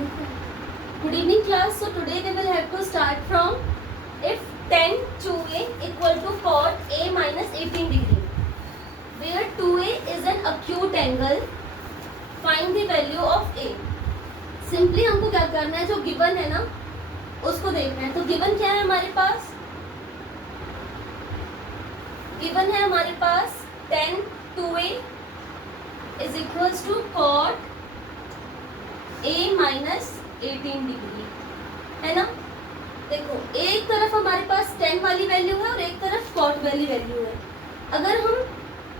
Good evening class. So today we will have to start from if tan 2a equal to cot a minus 18 degree, where 2a is an acute angle, find the value of a. Simply हमको क्या करना है, जो given है ना उसको देखना है. तो गिवन क्या है हमारे पास? गिवन है हमारे पास tan 2a is equals to cot a minus 18 degree, है ना. देखो एक तरफ हमारे पास tan वाली वैल्यू है और एक तरफ cot वाली वैल्यू है. अगर हम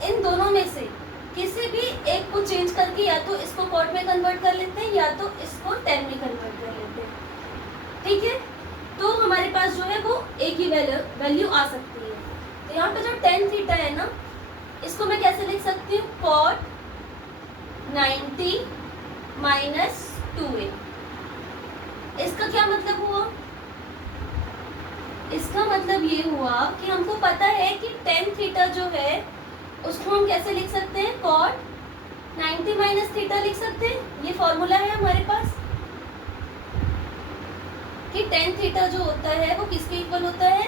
इन दोनों में से किसी भी एक को चेंज करके या तो इसको cot में कन्वर्ट कर लेते हैं या तो इसको tan में कन्वर्ट कर लेते हैं, ठीक है. तो हमारे पास जो है वो एक ही वैल्यू आ सकती है. तो यहाँ पे जो tan थीटा है ना, इसको मैं कैसे लिख सकती हूँ? cot 90 minus 2a. इसका क्या मतलब हुआ? इसका मतलब ये हुआ कि हमको पता है कि tan थीटा जो है उसको हम कैसे लिख सकते हैं? cot 90 माइनस थीटा लिख सकते हैं. ये फॉर्मूला है हमारे पास कि tan थीटा जो होता है वो किसके इक्वल होता है?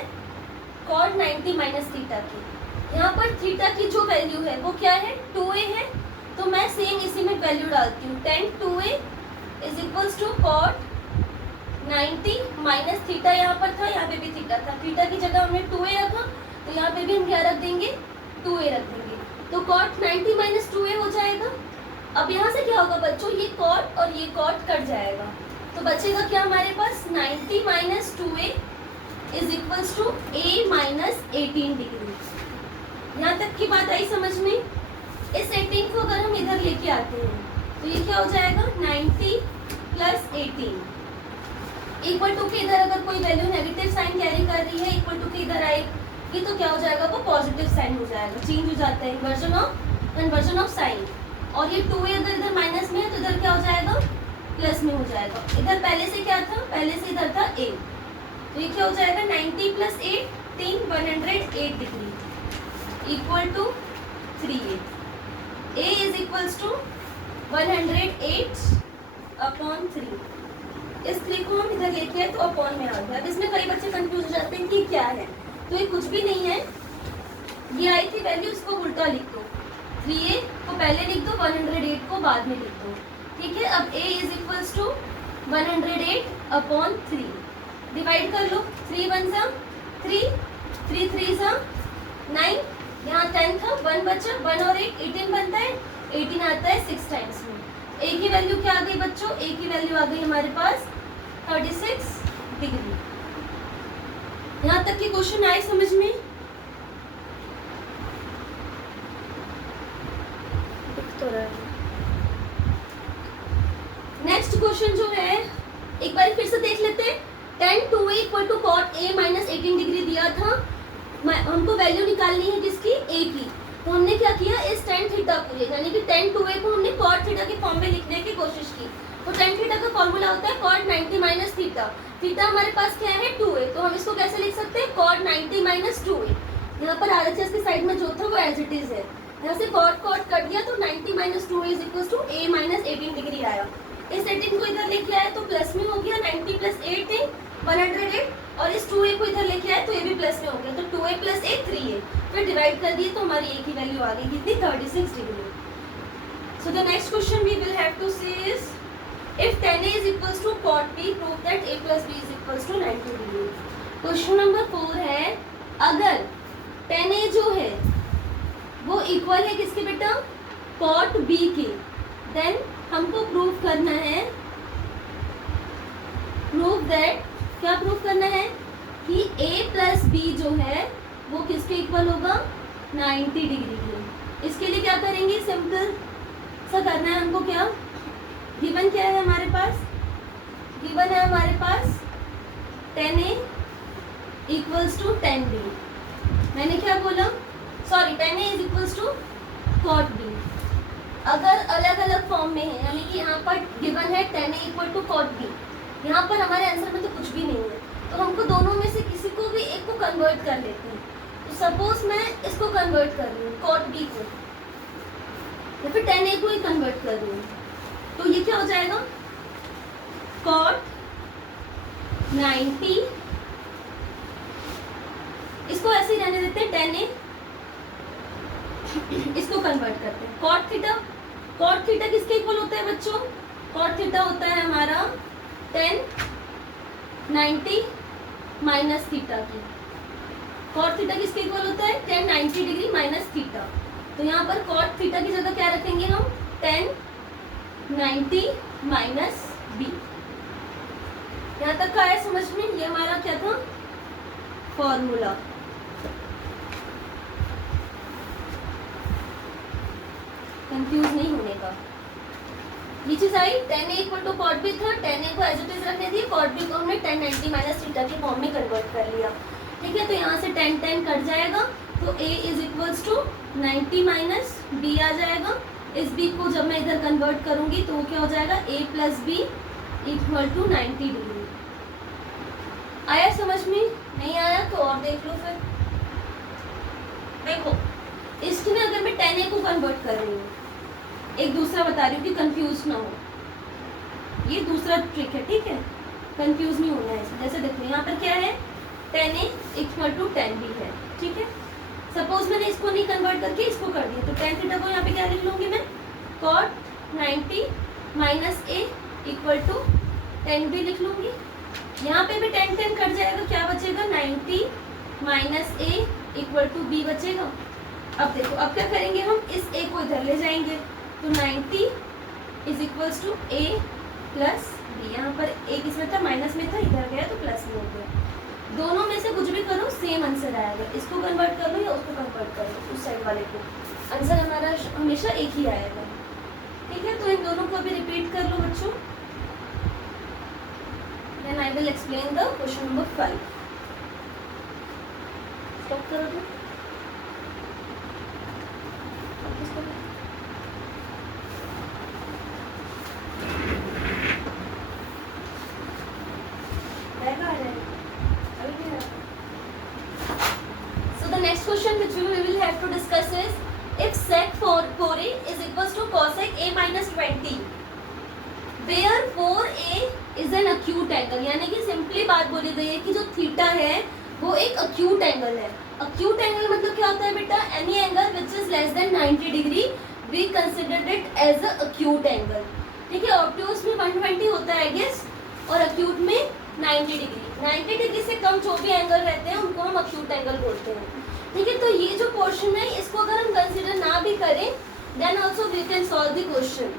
cot 90 माइनस थीटा के. यहाँ पर थीटा की जो वैल्यू है वो क्या है? 2a है. तो मैं सेम इसी में वैल्यू डालती हूँ. tan 2a is equals to cot 90 minus theta. यहाँ पर था, यहाँ पे भी थीटा था. थीटा की जगह हमने 2a रखा, तो यहाँ पे भी हम क्या रख देंगे? 2a रख देंगे. तो cot 90 माइनस 2a हो जाएगा. अब यहाँ से क्या होगा बच्चों? ये cot और ये cot कट जाएगा, तो बचेगा क्या हमारे पास? 90 minus 2a is equals to a minus 18 degree. यहाँ तक की बात आई समझ में? इस 18 को अगर हम इधर लेके आते हैं तो ये क्या हो जाएगा? 90 प्लस 18 इक्वल टू के इधर अगर कोई वैल्यू नेगेटिव साइन कैरी कर रही है, इक्वल टू के इधर आएगी तो क्या हो जाएगा? वो पॉजिटिव साइन हो जाएगा. चेंज हो जाता है कन्वर्जन ऑफ साइन. और ये 2a अगर इधर माइनस में है तो इधर क्या हो जाएगा? प्लस में हो जाएगा. इधर पहले से क्या था? पहले से इधर था a, तो ये क्या हो जाएगा? 90 plus 18 108 degree equal to 3a. a is equals to 108 upon 3. इस 3 को हम इधर लेके आए तो अपॉन में आ गया. अब इसमें कई बच्चे कंफ्यूज हो जाते हैं कि क्या है. तो ये कुछ भी नहीं है, ये आई थी वैल्यू, इसको उल्टा लिख दो. 3a को पहले लिख दो, 108 को बाद में लिख दो, ठीक है. अब a is equals to 108 upon 3. Divide कर लो. 3 1 सा 3, 3 3 सा 9, यहाँ 10 था, 1 बचा, 1 और 1 18 बनता है. 18 आता है 6 टाइम्स में. एक ही वैल्यू क्या आ गई बच्चों? एक ही वैल्यू आ गई हमारे पास 36 डिग्री. यहाँ तक की क्वेश्चन आए समझ में? नेक्स्ट क्वेश्चन जो है एक बार फिर से देख लेते हैं. tan 2a equal to cot a minus 18 degree दिया था. हमको वैल्यू निकालनी है किसकी? a की. तो हमने क्या किया? इस tan थीटा को यानी कि tan 2a को हमने cot थीटा के फॉर्म में लिखने की कोशिश की. तो tan थीटा का फॉर्मूला होता है cot 90 माइनस थीटा. थीटा हमारे पास क्या है? 2a. तो हम इसको कैसे लिख सकते हैं? cot 90 minus 2a. यहाँ पर RHS की साइड में जो था वो एज इट इज है. यहाँ से cot कट गया तो 90 minus 2a is equal to a minus 18 degree आया. इस 18 को इधर लेके आया तो प्लस में हो गया. 90 प्लस 18 108, और इस 2a को इधर लेके आए तो ये भी प्लस में हो गया. तो 2a प्लस 8 3a. फिर डिवाइड कर दिए तो हमारी एक ही वैल्यू आ गई कितनी? 36 degree. So the next question we will have to see is if tan a is equals to cot b, prove that a plus b is equals to 90 degree. Question number 4 है, अगर tan a जो है वो equal है किसके बेटा? cot b के, then हमको प्रूव करना है, प्रूव दैट, क्या प्रूव करना है? कि a प्लस b जो है वो किसके इक्वल होगा? 90 डिग्री के. इसके लिए क्या करेंगे? सिंपल सा करना है हमको. क्या गिवन क्या है हमारे पास? गिवन है हमारे पास tan a equals to tan b. मैंने क्या बोला? Sorry, tan a is equals to cot b. अगर अलग अलग फॉर्म में है, यानी कि यहाँ पर गिवन है tan a equal to cot b, यहाँ पर हमारे आंसर में तो कुछ भी नहीं है, तो हमको दोनों में से किसी को भी एक को कन्वर्ट कर लेते हैं. तो सपोज मैं इसको कन्वर्ट कर रही हूँ cot b को, या फिर tan a को ही कन्वर्ट कर रही हूँ. तो ये क्या हो जाएगा? 90, इसको ऐसे ही रहने देते हैं 10a, इसको कन्वर्ट करते हैं कॉट थीटा। कॉट थीटा किसके इक्वल होता है बच्चों? कॉट थीटा होता है हमारा 10 90 माइनस थीटा की। कॉट थीटा किसके इक्वल होता है? 10 90 डिग्री माइनस थीटा। तो यहाँ पर कॉट थीटा की जगह क्या रखेंगे हम? 10 90 माइनस बी। यहाँ तक का है समझ में? ये हमारा क्या था? फॉर्मूला। कंफ्यूज नहीं होने का। ये चीज आई। 10a equal to cot b था, 10a को एज इट इज रखने दिए, कॉट बी को हमने 10 90 माइनस थीटा के फॉर्म में कन्वर्ट कर लिया। ठीक है, तो यहाँ से 10 10 कट जाएगा, तो a is equals to 90 minus b आ जाएगा। इस b को जब मैं इधर कन्वर्ट करूंगी तो वो क्या हो जाएगा? a plus b equal to 90 degree. आया समझ में? नहीं आया तो और देख लो फिर। देखो इसमें अगर मैं 10a को कन्वर्ट कर रही हूँ, एक दूसरा बता रही हूँ कि कंफ्यूज ना हो, ये दूसरा ट्रिक है। ठीक है, कंफ्यूज नहीं होना है। जैसे देखो यहाँ पर क्या है? 10a इक्वल टू 10b है। ठीक है, सपोज मैंने इसको नहीं कन्वर्ट करके इसको कर दिया, तो 10 थीटा को यहाँ पे क्या लिख लूँगी मैं? Cot 90 minus a equal to 10b लिख लूँगी। यहाँ पे भी 10 10 कट जाएगा, क्या बचेगा? 90 minus a equal to b बचेगा। अब देखो, अब क्या करेंगे हम? इस a को इधर ले जाएंगे, तो 90 is equals to a plus b. यहाँ पर a किसमें था? माइनस में था, इधर गया तो प्लस में हो गया। दोनों में से कुछ भी करो सेम आंसर आएगा। इसको कन्वर्ट कर लो या उसको कन्वर्ट कर लो, उस साइड वाले को, आंसर हमारा हमेशा एक ही आएगा। ठीक है, तो इन दोनों को अभी रिपीट कर लो बच्चों। Then I will explain the question number 5। Stop करो तो। So the next question which we will have to discuss is, if sec 4a is equals to cosec a minus 20, where 4a is an acute angle। यानी कि simply बात बोली गई है कि जो थीटा है वो एक acute angle है। acute angle मतलब क्या होता है बेटा? any angle which is less than 90 degree we considered it as a acute angle। ठीक है, ऑब्ट्यूज में 120 होता है गेस, और acute में 90 डिग्री। 90 डिग्री से कम जो भी एंगल रहते हैं उनको हम अक्यूट एंगल बोलते हैं। ठीक है, तो ये जो पोर्शन है इसको अगर हम कंसीडर ना भी करें, then also we can solve the question.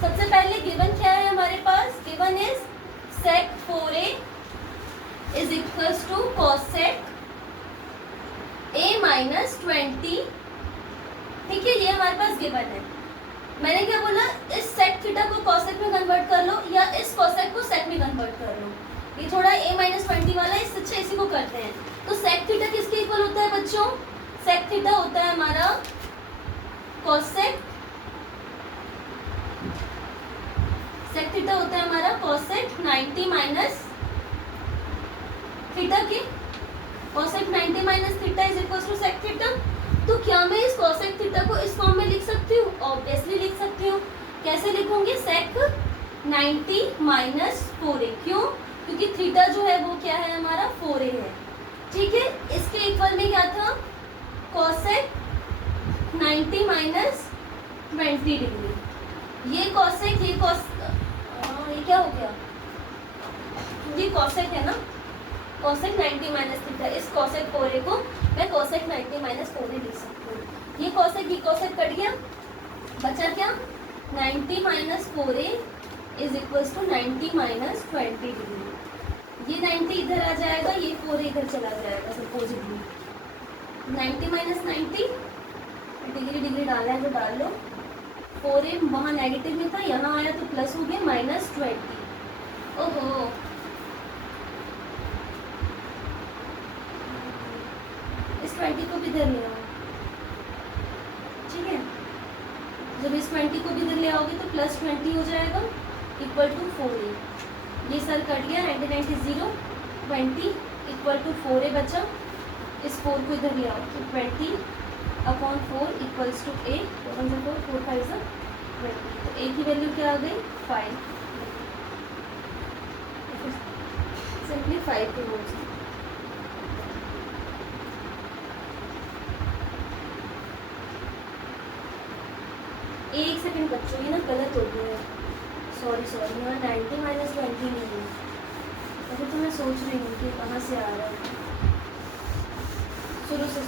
सबसे पहले गिवन क्या है हमारे पास? Given is sec 4a is equals to cosec a minus 20। ठीक है, ये हमारे पास गिवन है। मैंने क्या बोला? इस sec थीटा को cosec में कन्वर्ट कर लो या इस cosec को sec में कन्वर्ट कर लो। ये थोड़ा a माइनस 20 वाला है, इससे अच्छा इसी को करते हैं। तो sec थीटा किसके इक्वल होता है बच्चों? sec थीटा होता है हमारा cosec, sec थीटा होता है हमारा cosec 90 माइनस थीटा के। cosec 90 minus theta is equal to sec theta. तो क्या मैं इस cosec थीटा को इस फॉर्म में लिख सकती हूँ? ऑब्वियसली लिख सकती हूँ। कैसे लिखूंगी? sec 90 minus 4a। क्यों? क्योंकि थीटा जो है वो क्या है हमारा? 4a है। ठीक है, इसके इक्वल में क्या था? cosec 90 minus 20 degree. ये cosec, ये ये क्या हो गया? ये cosec है ना, cosec 90 माइनस थीटा। इस cosec 4a को मैं cosec 90 माइनस 4a लिख सकती हूँ। ये cosec कट गया, बचा क्या? 90 minus 4a is equals to 90 minus 20 degree. ये 90 इधर आ जाएगा, ये 4 इधर चला जाएगा सपोजिटली। 90 माइनस 90, डिग्री डिग्री डालना है तो डाल लो। 4a वहाँ नेगेटिव में था, यहाँ आया तो प्लस हो गया, माइनस 20। ओहो, इस 20 को भी इधर ले आओ। ठीक है, जब इस 20 को भी इधर ले आओगे तो प्लस 20 हो जाएगा इक्वल टू 4a। ये सर कट गया, 90 90 0, 20 इक्वल टू 4a बचा। इस 4 को इधर ले आओ तो 20 अपॉन 4 इक्वल्स टू a। 4 1 4 4 5 20। तो a की वैल्यू क्या आ गई? 5। एग्जैक्टली 5 के होल्स। एक सेकंड बच्चों, ये ना गलत हो गया है, सॉरी यहाँ 90 माइनस 20 नहीं है। अभी तो मैं सोच रही हूँ कि कहाँ से आ रहा है, शुरू से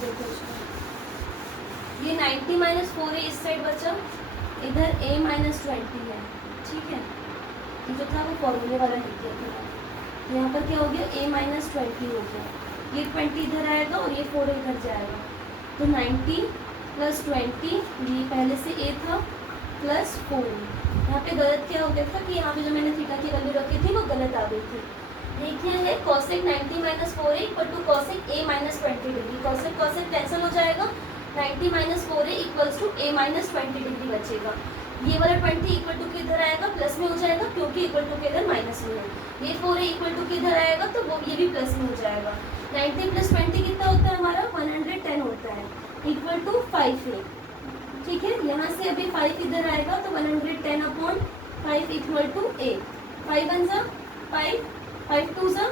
देखो उसको। ये 90 माइनस 4 है इस साइड बचा, इधर a माइनस 20 है, ठीक है। ये जो था वो फॉर्मूले वाला लिख दिया था। यहाँ पर क्या हो गया, a माइनस 20 हो गया, ये 20 इधर आएगा और ये 4 इधर जाएगा, तो 90 प्लस 20, ये पहले से a था, प्लस 4। यहाँ पे गलत क्या हो गया था कि यहाँ पे जो मैंने थीटा की वैल्यू रखी थी वो गलत आ गई थी। देखिए है cosec 90 minus 4 equal to cosec a minus 20 degree. Cosec cosec cancel हो जाएगा, 90 minus 4 equals to a minus 20 degree बचेगा। ये वाला 20 इक्वल टू किधर आएगा, प्लस में हो जाएगा, क्योंकि इक्वल टू के इधर माइनस में है। ये 4 इक्वल टू किधर आएगा, तो वो ये भी प्लस में हो जाएगा। 90 प्लस 20 कितना होता है हमारा, 110 होता है, इक्वल टू 5a। ठीक है, यहाँ से अभी 5 इधर आएगा, तो 110 अपॉन 5 इक्वल टू a। 5 1 जा 5, 5 2 जा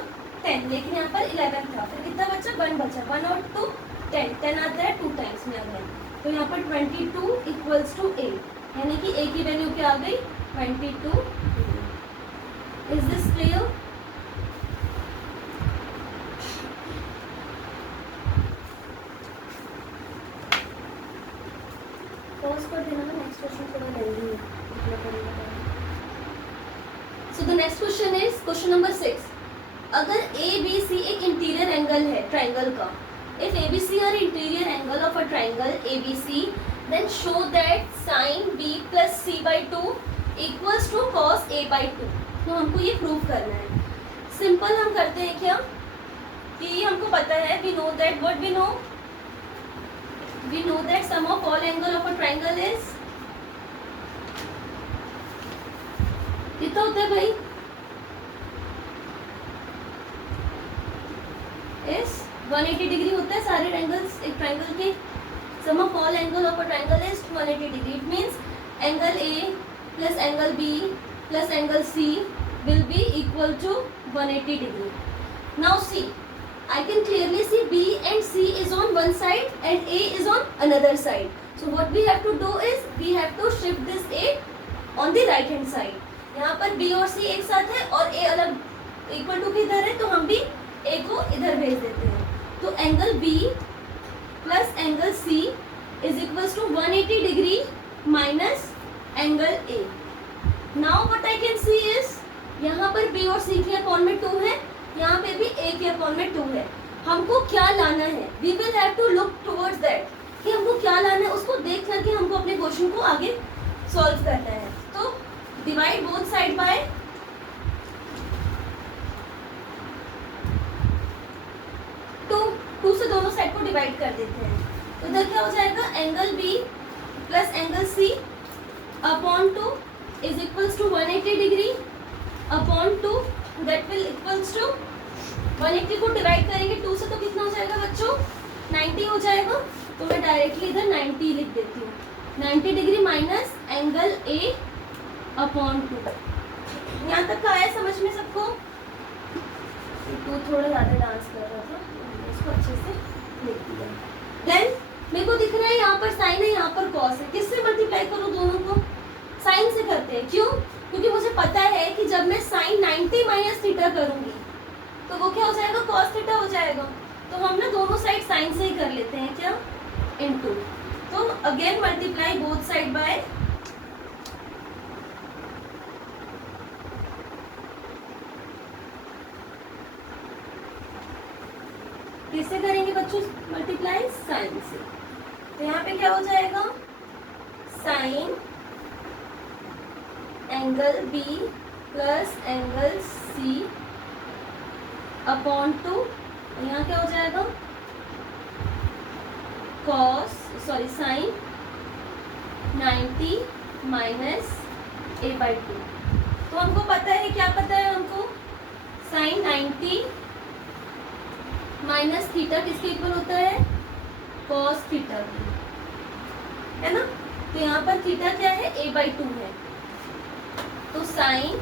10, लेकिन यहाँ पर 11 था, फिर कितना बचा, 1 बचा, 1 और 2 10, 10 आता है 2 टाइम्स में अगर, तो यहाँ पर 22 इक्वल्स टू a, यानी कि a की वैल्यू क्या आ गई, 22। Is this clear? पॉज कर देना ना, नेक्स्ट क्वेश्चन थोड़ा लेंदी है। So the next question is question number 6। अगर ए बी सी एक इंटीरियर एंगल है ट्राइंगल का, if A B C are interior angle of a triangle A B C, then show that sine B plus C by 2 equals to cos A by 2। तो हमको ये prove करना है। Simple हम करते हैं क्या कि हमको पता है, we know that, what we know, we know that sum of all angle of a triangle is, कितना होता है भाई, is 180 डिग्री होता है सारे एंगल्स एक ट्राइंगल के। sum of all angle of a triangle is 180 degree. It means angle A plus angle B plus angle C will be equal to 180 degree. Now see, I can clearly see B and C is on one side and A is on another side. So what we have to do is we have to shift this A on the right hand side. यहाँ पर B और C एक साथ है और A अलग equal to किधर है, तो हम भी A को इधर भेज देते हैं। तो angle B plus angle C is equals to 180 degree minus angle A. Now what I can see is यहाँ पर B और C के अपॉन में 2 है, यहाँ पे भी A के अपॉन में 2 है। हमको क्या लाना है, we will have to look towards that, कि हमको क्या लाना है, उसको देख करके हमको अपने क्वेश्चन को आगे सॉल्व करना है। तो डिवाइड बोथ साइड बाय 2 से दोनों साइड को डिवाइड कर देते हैं। तो इधर क्या हो जाएगा, angle B plus angle C upon 2 is equals to 180 degree upon 2, that will equals to 180 को डिवाइड करेंगे 2 से, तो कितना हो जाएगा बच्चों, 90 हो जाएगा। तो मैं डायरेक्टली इधर 90 लिख देती हूँ, 90 degree minus angle A upon 2। यहाँ तक का आया समझ में सबको? तो थोड़ा ज़्यादा डांस कर रहा था, इसको अच्छे से लिख दिया। देन मेरे को दिख रहा है यहाँ पर साइन है, यहाँ पर कॉस है, किससे मल्टीप्लाई करूँ दोनों को, साइन से करते हैं। क्यों? क्योंकि मुझे पता है कि जब मैं साइन 90 माइनस थीटा करूँगी तो वो क्या हो जाएगा, कॉस थीटा हो जाएगा। तो हम ना दोनों साइड साइन से ही कर लेते हैं, क्या, इनटू। तो again multiply both side by किससे करेंगे बच्चों, मल्टीप्लाई साइन से। तो यहाँ पे क्या हो जाएगा, sign angle B plus angle C upon 2, यहाँ क्या हो जाएगा, साइन 90 माइनस A बाई 2। तो हमको पता है, क्या पता है हमको, साइन 90 माइनस थीटा किसके इक्वल होता है, कॉस थीटा, है ना। तो यहाँ पर थीटा क्या है, A बाई 2 है। तो sine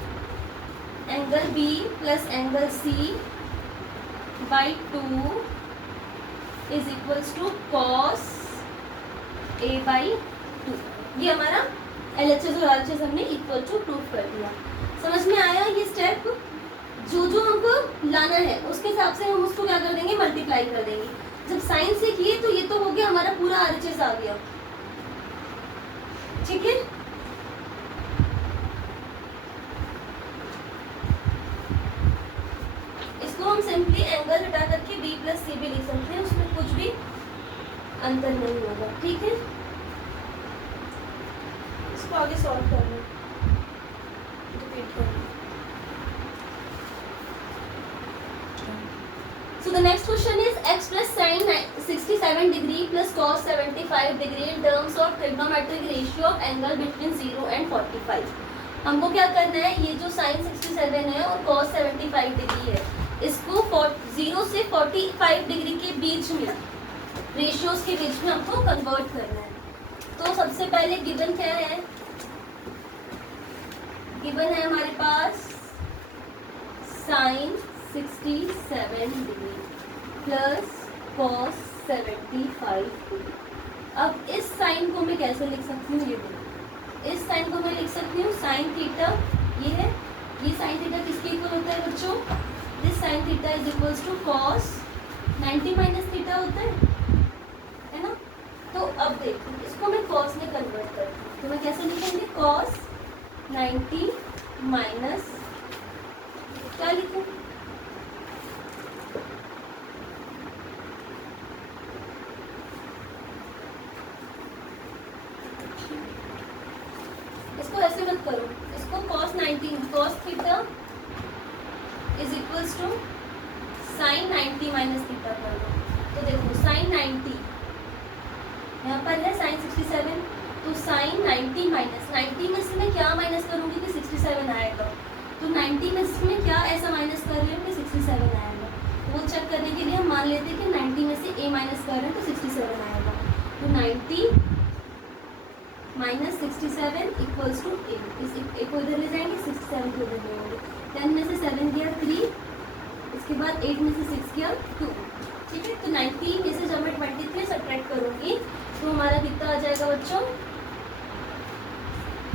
angle B plus angle C by 2 is equals to cos A by 2। ये हमारा LHS और RHS हमने इक्वल टू प्रूफ कर दिया। समझ में आया ये स्टेप? जो जो हमको लाना है उसके हिसाब से हम उसको क्या कर देंगे, मल्टीप्लाई कर देंगे। जब साइन से किए तो ये तो हो गया हमारा पूरा RHS आ गया, ठीक है। इसको हम सिंपली एंगल हटा करके B प्लस सी भी लिख सकते हैं, उसमें कुछ भी अंतर नहीं होगा, ठीक है। इसको आगे सॉल्व कर लो, रिपीट कर लो। So the next question is x plus sin 67 degree plus cos 75 degree in terms of trigonometric ratio of angle between 0 and 45। हमको क्या करना है, ये जो sin 67 है और cos 75 डिग्री है, इसको 0 से 45 डिग्री के बीच में, रेशियोज के बीच में हमको कन्वर्ट करना है। तो सबसे पहले गिवन क्या है, गिवन है हमारे पास sin 67 degree plus cos 75 degree. अब इस साइन को मैं कैसे लिख सकती हूँ, ये देखो, इस साइन को मैं लिख सकती हूँ साइन थीटा, ये है, ये साइन थीटा किसके इक्वल होता है बच्चों, this sine theta is equals to cos 90 minus theta होता है ना। तो अब देखो इसको मैं cos में कन्वर्ट करती हूँ, तो मैं कैसे लिखेंगे, cos 90 माइनस क्या लिखूँ, इसको ऐसे मत करो, इसको cos 90 cos theta is equals to sin 90 minus theta कर दो। तो देखो sin 90 यहाँ पर है sin 67, तो sin 90 माइनस 90 में से मैं क्या माइनस करूँगी कि 67 आएगा, तो 90 में से मैं क्या ऐसा माइनस कर रही हूँ कि 67 आएगा। वो चेक करने के लिए हम मान लेते हैं कि 90 में से a माइनस कर रहे हैं तो 67 आएगा। तो 90 माइनस 67 इक्वल्स टू ए, इस ए को इधर ले जाएंगे, 67 को इधर ले आएंगे, 10 में से 7 गया 3, इसके बाद 8 में से 6 गया 2, ठीक है। तो 90 में से जब मैं 23 सब्ट्रैक्ट करूँगी तो हमारा कितना आ जाएगा बच्चों,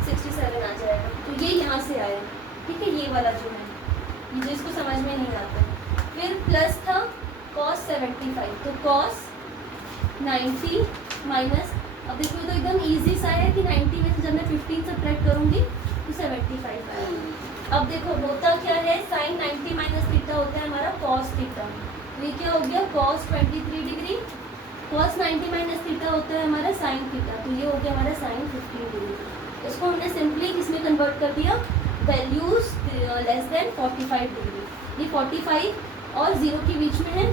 67 आ जाएगा। तो ये यहाँ से आया, ठीक है, ये वाला जो है, ये जो इसको समझ में नहीं आता। फिर प्लस था cos 75, तो cos 90 माइनस, अब देखो तो एकदम इजी सा है कि 90 में से जब मैं 15 सब्ट्रैक्ट करूँगी तो 75 आएगा। अब देखो होता क्या है, sin 90 माइनस थीटा होता है हमारा cos थीटा, तो ये क्या हो गया cos 23 degree, cos 90 minus theta होता है हमारा sin थीटा, तो ये हो गया हमारा sin 15 डिग्री। इसको हमने सिंपली किसमें कन्वर्ट कर दिया, वैल्यूज लेस देन 45 डिग्री, ये 45 और 0 के बीच में है,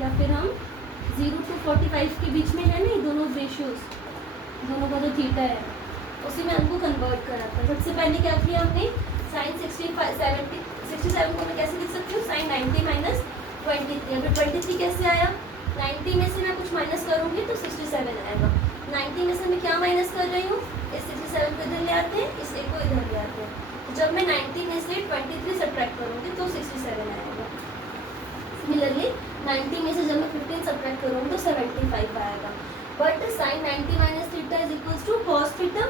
या फिर हम 0 to 45 के बीच में है ना, ये दोनों रेशियोज, दोनों का जो थीटा है उसी में हमको कन्वर्ट करना था। सबसे पहले क्या किया हमने, sin 67 को मैं कैसे लिख सकती हूँ, sin 90 माइनस 23। अगर 23 कैसे आया, 90 में से मैं कुछ माइनस करूँगी तो 67 आएगा। 90 में से मैं क्या माइनस कर रही हूँ, इस 67 को इधर ले आते हैं, इस एक को इधर ले आते हैं, तो जब मैं 90 में से 23 सब्ट्रैक्ट करूँगी तो 67 आएगा। सिमिलरली 90 में से जब मैं 15 सब्ट्रैक्ट करूँगी तो 75 आएगा। But sin 90 minus theta is equals to cos theta,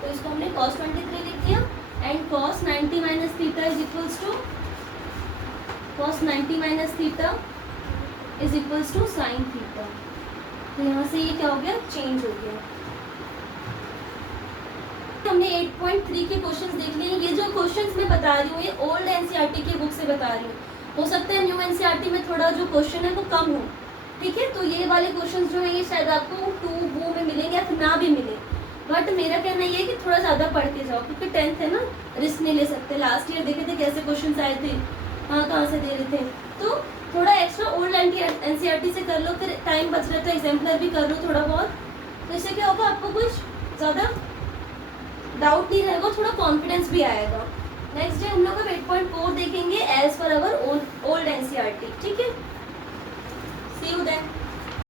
तो इसको हमने cos 23 लिख दिया, and cos 90 minus theta is equals to cos 90 minus theta is equals to sin theta. तो यहाँ से ये क्या हो गया, चेंज हो गया। हमने 8.3 के क्वेश्चंस देख लिए। ये जो क्वेश्चंस मैं बता रही हूँ ये ओल्ड एनसीईआरटी की बुक से बता रही हूँ, हो सकता है न्यू एनसीईआरटी में थोड़ा जो क्वेश्चन है वो कम हो, ठीक है। तो ये वाले क्वेश्चंस जो हैं ये शायद आपको 2 में मिलेंगे या फिर ना भी मिले, बट मेरा कहना ये है कि थोड़ा ज़्यादा पढ़ के जाओ, क्योंकि 10th है ना, रिस्क नहीं ले सकते। लास्ट ईयर देखे थे कैसे क्वेश्चन आए थे, कहाँ से दे रहे थे, तो थोड़ा एक्स्ट्रा ओल्ड एनसीईआरटी से कर लो, फिर टाइम बच रहा है तो एग्जाम्पलर भी कर लो थोड़ा बहुत, तो इससे क्या होगा, आपको कुछ ज़्यादा डाउट नहीं रहेगा, थोड़ा कॉन्फिडेंस भी आएगा। नेक्स्ट डे हम लोग अब 8.4 देखेंगे as per our old NCERT, ठीक है। सी यू देन।